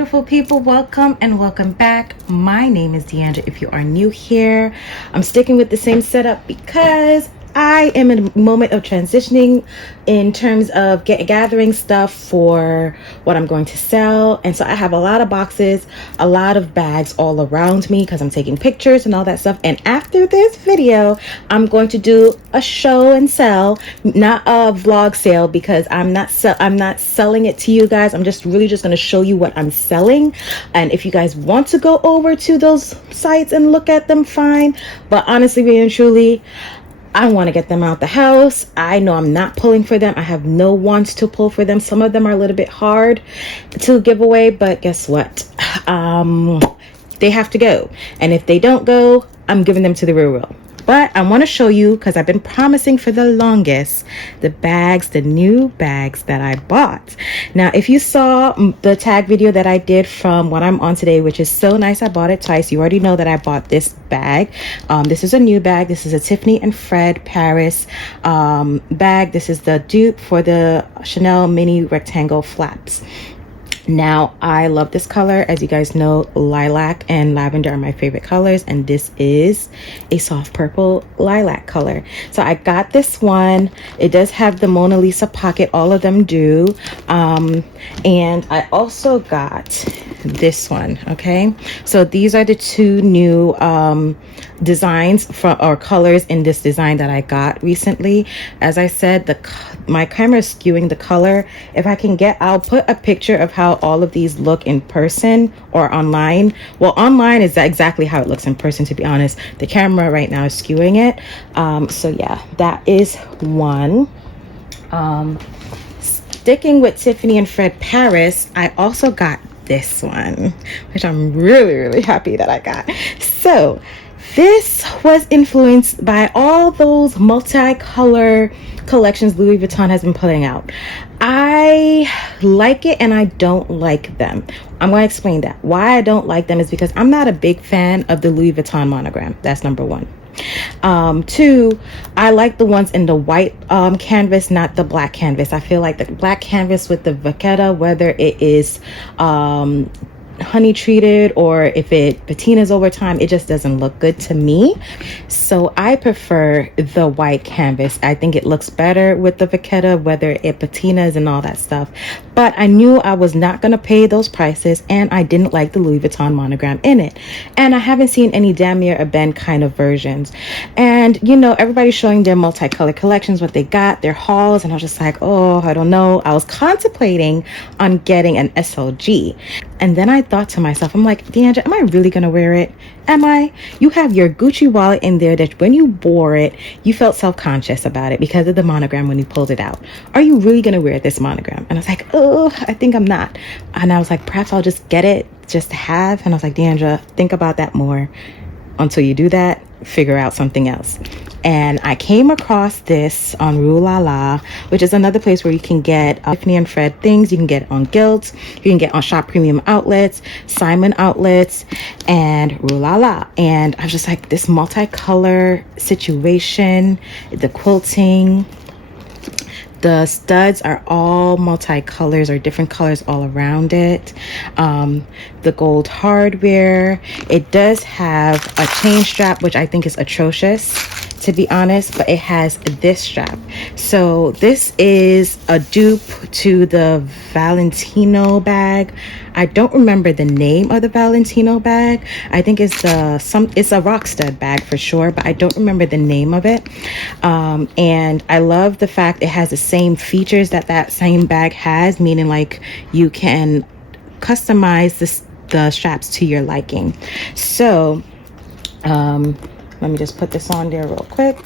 beautiful people, welcome and welcome back. My name is Deandra. If you are new here, I'm sticking with the same setup because I am in a moment of transitioning in terms of gathering stuff for what I'm going to sell. And so I have a lot of boxes, a lot of bags all around me because I'm taking pictures and all that stuff. And after this video, I'm going to do a show and sell, not a vlog sale, because I'm not selling it to you guys. I'm just really just going to show you what I'm selling. And if you guys want to go over to those sites and look at them, fine. But honestly, really and truly, I want to get them out the house. I know I'm not pulling for them. I have no wants to pull for them. Some of them are a little bit hard to give away, but guess what? They have to go. And if they don't go, I'm giving them to the real world. But I want to show you, because I've been promising for the longest, the new bags that I bought. Now, if you saw the tag video that I did from what I'm on today, which is so nice, I bought it twice. You already know that I bought this bag. This is a new bag. This is a Tiffany and Fred Paris bag. This is the dupe for the Chanel mini rectangle flaps. Now, I love this color. As you guys know, lilac and lavender are my favorite colors, and this is a soft purple lilac color. So I got this one. It does have the Mona Lisa pocket. All of them do. And I also got this one. Okay, so these are the two new designs or colors in this design that I got recently. As I said, my camera is skewing the color. If I can I'll put a picture of how all of these look in person or online. Well, online is exactly how it looks in person, to be honest. The camera right now is skewing it. So yeah, that is one. Sticking with Tiffany and Fred Paris, I also got this one, which I'm really happy that I got. So this was influenced by all those multicolor collections Louis Vuitton has been putting out. I like it and I don't like them. I'm going to explain that. Why I don't like them is because I'm not a big fan of the Louis Vuitton monogram. That's number one. Two, I like the ones in the white canvas, not the black canvas. I feel like the black canvas with the vachetta, whether it is honey treated or if it patinas over time, it just doesn't look good to me. So I prefer the white canvas. I think it looks better with the vachetta, whether it patinas and all that stuff. But I knew I was not going to pay those prices, and I didn't like the Louis Vuitton monogram in it. And I haven't seen any Damier Ebene kind of versions. And you know, everybody's showing their multicolored collections, what they got, their hauls, and I was just like, oh, I don't know. I was contemplating on getting an SLG. And then I thought to myself, I'm like, Deandra, am I really going to wear it? Am I? You have your Gucci wallet in there that when you wore it, you felt self-conscious about it because of the monogram when you pulled it out. Are you really going to wear this monogram? And I was like, oh, I think I'm not. And I was like, perhaps I'll just get it just to have. And I was like, Deandra, think about that more. Until you do that, figure out something else. And I came across this on Rue La La, which is another place where you can get Tiffany and Fred things. You can get it on Gilt, you can get on Shop Premium outlets, Simon outlets, and Rue La La. And I was just like, this multicolor situation, the quilting, the studs are all multicolors or different colors all around it. The gold hardware. It does have a chain strap, which I think is atrocious, to be honest, but it has this strap. So this is a dupe to the Valentino bag. I don't remember the name of the Valentino bag. I think it's it's a rock stud bag for sure, but I don't remember the name of it. And I love the fact it has the same features that same bag has, meaning like you can customize the straps to your liking. So let me just put this on there real quick.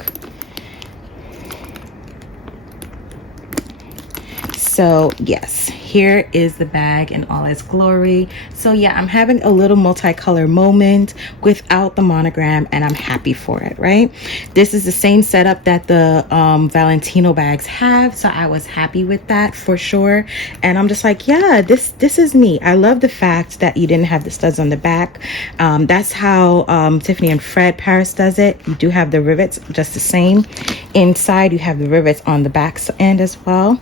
So yes, here is the bag in all its glory. So yeah, I'm having a little multicolor moment without the monogram, and I'm happy for it, right? This is the same setup that the Valentino bags have, so I was happy with that for sure. And I'm just like, yeah, this is me. I love the fact that you didn't have the studs on the back. That's how Tiffany and Fred Paris does it. You do have the rivets just the same. Inside you have the rivets on the back end as well.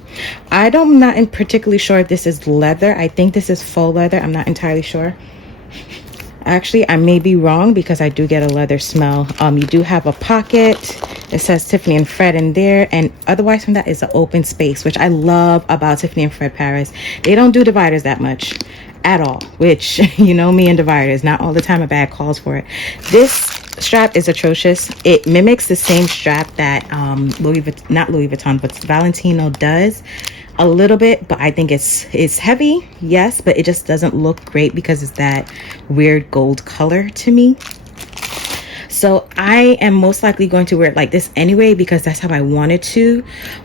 I don't I'm not particularly sure if this is leather. I think this is faux leather. I'm not entirely sure. Actually, I may be wrong because I do get a leather smell. You do have a pocket. It says Tiffany and Fred in there, and otherwise from that is an open space, which I love about Tiffany and Fred Paris. They don't do dividers that much at all, which, you know me and dividers, not all the time a bag calls for it. This strap is atrocious. It mimics the same strap that not Louis Vuitton, but Valentino does a little bit, but I think it's heavy, yes, but it just doesn't look great because it's that weird gold color to me. So I am most likely going to wear it like this anyway because that's how I wanted to.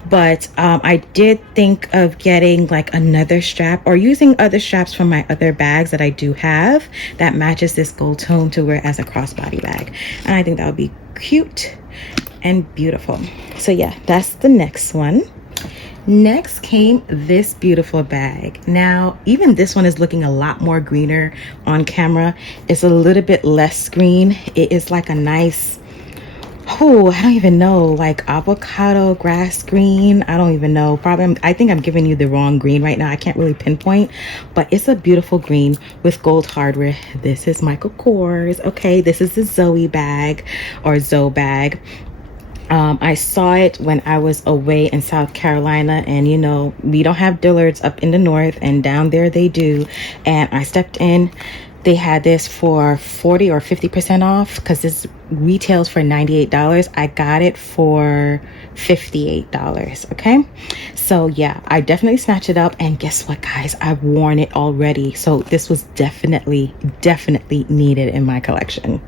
But I did think of getting like another strap or using other straps from my other bags that I do have that matches this gold tone to wear as a crossbody bag. And I think that would be cute and beautiful. So yeah, that's the next one. Next came this beautiful bag. Now, even this one is looking a lot more greener on camera. It's a little bit less green. It is like a nice, I don't even know, like avocado grass green. I don't even know. I think I'm giving you the wrong green right now. I can't really pinpoint, but it's a beautiful green with gold hardware. This is Michael Kors. Okay, this is the Zoe bag or Zoe bag. I saw it when I was away in South Carolina, and you know, we don't have Dillard's up in the north, and down there they do. And I stepped in, they had this for 40 or 50% off because this retails for $98. I got it for $58. Okay, so yeah, I definitely snatched it up, and guess what, guys, I've worn it already. So this was definitely needed in my collection.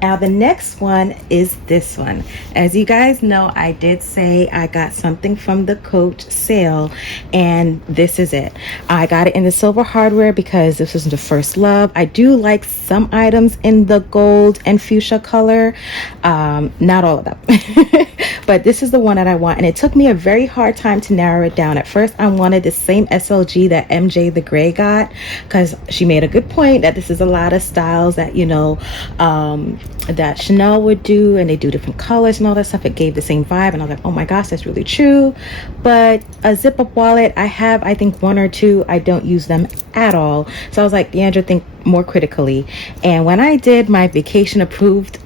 Now the next one is this one. As you guys know, I did say I got something from the Coach sale, and this is it. I got it in the silver hardware because this was the first love. I do like some items in the gold and fuchsia color, not all of them. But this is the one that I want, and it took me a very hard time to narrow it down. At first I wanted the same SLG that MJ the Gray got, because she made a good point that this is a lot of styles that, you know, that Chanel would do, and they do different colors and all that stuff. It gave the same vibe, and I was like, oh my gosh, that's really true. But a zip up wallet, I have, I think, one or two. I don't use them at all. So I was like, Deandra, think more critically. And when I did my vacation approved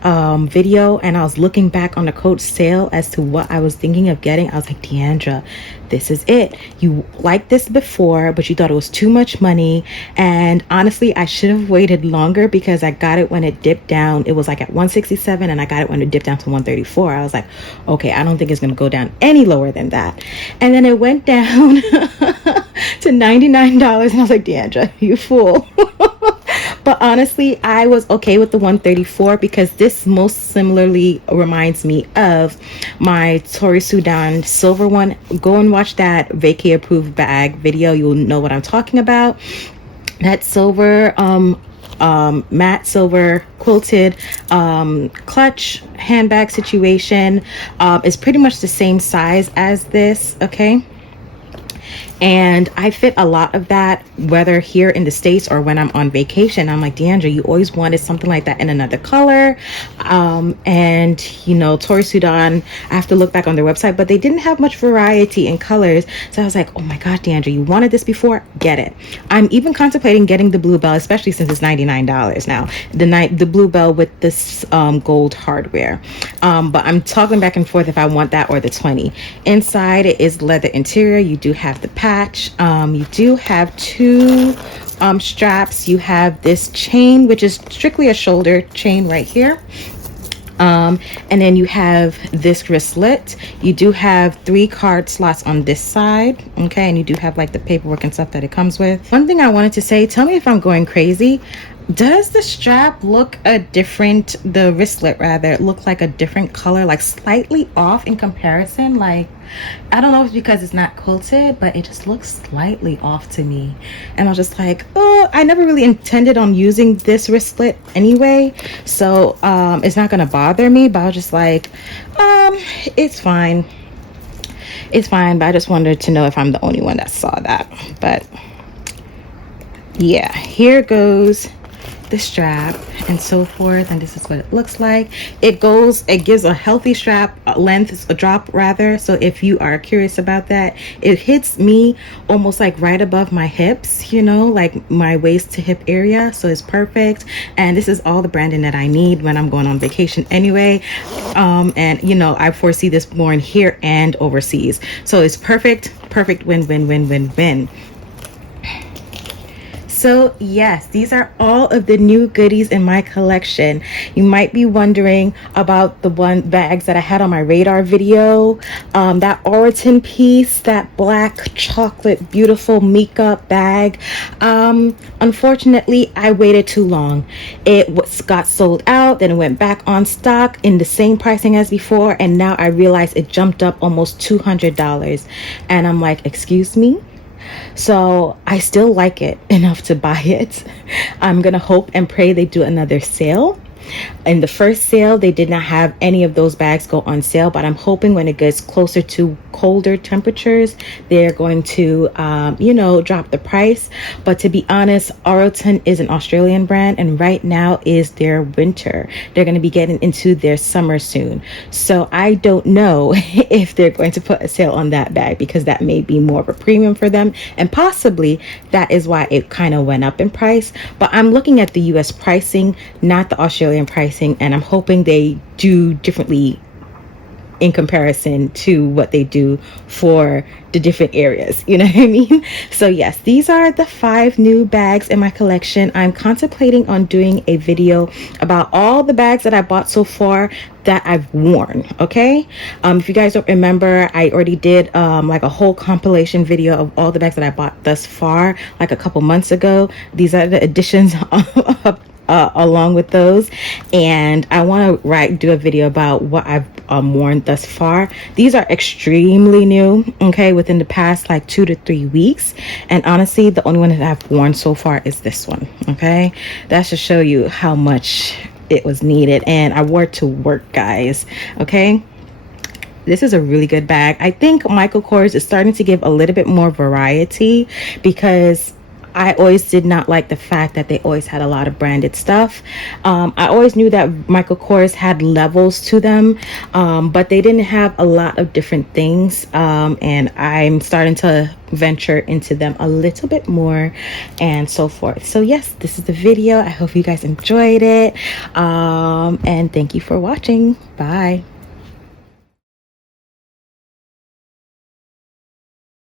video, and I was looking back on the Coach sale as to what I was thinking of getting, I was like, Deandra, this is it. You liked this before, but you thought it was too much money. And honestly, I should have waited longer because I got it when it dipped down. It was like at 167, and I got it when it dipped down to 134. I was like, okay, I don't think it's going to go down any lower than that. And then it went down to $99, and I was like, Deandra, you fool. But honestly, I was okay with the 134 because this most similarly reminds me of my Tori Sudan silver one. Go and watch that vacay approved bag video. You'll know what I'm talking about. That silver matte silver quilted clutch handbag situation is pretty much the same size as this. Okay, and I fit a lot of that, whether here in the States or when I'm on vacation. I'm like, Deandra, you always wanted something like that in another color. And, you know, Tori Sudan, I have to look back on their website, but they didn't have much variety in colors. So I was like, oh my God, Deandra, you wanted this before? Get it. I'm even contemplating getting the Bluebell, especially since it's $99 now. The Bluebell with this gold hardware. But I'm talking back and forth if I want that or the 20. Inside it is leather interior. You do have the patch. You do have two straps. You have this chain, which is strictly a shoulder chain right here. And then you have this wristlet. You do have 3 card slots on this side. Okay, and you do have like the paperwork and stuff that it comes with. One thing I wanted to say, tell me if I'm going crazy. Does the strap look the wristlet rather, look like a different color, like slightly off in comparison? Like, I don't know if it's because it's not quilted, but it just looks slightly off to me. And I was just like, oh, I never really intended on using this wristlet anyway, so it's not gonna bother me. But I was just like, it's fine. It's fine, but I just wanted to know if I'm the only one that saw that. But yeah, here goes the strap and so forth, and this is what it looks like. It gives a healthy strap length, a drop rather. So if you are curious about that, it hits me almost like right above my hips, you know, like my waist to hip area. So it's perfect, and this is all the branding that I need when I'm going on vacation anyway. And you know, I foresee this worn here and overseas, so it's perfect win win win win win. So yes, these are all of the new goodies in my collection. You might be wondering about the bags that I had on my radar video. That Oraton piece, that black chocolate beautiful makeup bag. Unfortunately, I waited too long. Got sold out, then it went back on stock in the same pricing as before, and now I realize it jumped up almost $200. And I'm like, excuse me? So I still like it enough to buy it. I'm gonna hope and pray they do another sale. In the first sale, they did not have any of those bags go on sale, but I'm hoping when it gets closer to colder temperatures, they're going to, you know, drop the price. But to be honest, Oraton is an Australian brand, and right now is their winter. They're going to be getting into their summer soon. So I don't know if they're going to put a sale on that bag, because that may be more of a premium for them, and possibly that is why it kind of went up in price. But I'm looking at the US pricing, not the Australian pricing, and I'm hoping they do differently in comparison to what they do for the different areas, you know what I mean? So yes, these are the 5 new bags in my collection. I'm contemplating on doing a video about all the bags that I bought so far that I've worn. Okay, if you guys don't remember, I already did like a whole compilation video of all the bags that I bought thus far, like a couple months ago. These are the additions along with those, and I want to do a video about what I've worn thus far. These are extremely new, okay, within the past like 2 to 3 weeks, and honestly the only one that I've worn so far is this one. Okay, that should show you how much it was needed, and I wore it to work, guys. Okay, this is a really good bag. I think Michael Kors is starting to give a little bit more variety, because I always did not like the fact that they always had a lot of branded stuff. I always knew that Michael Kors had levels to them, but they didn't have a lot of different things, and I'm starting to venture into them a little bit more and so forth. So yes, this is the video. I hope you guys enjoyed it, and thank you for watching. Bye.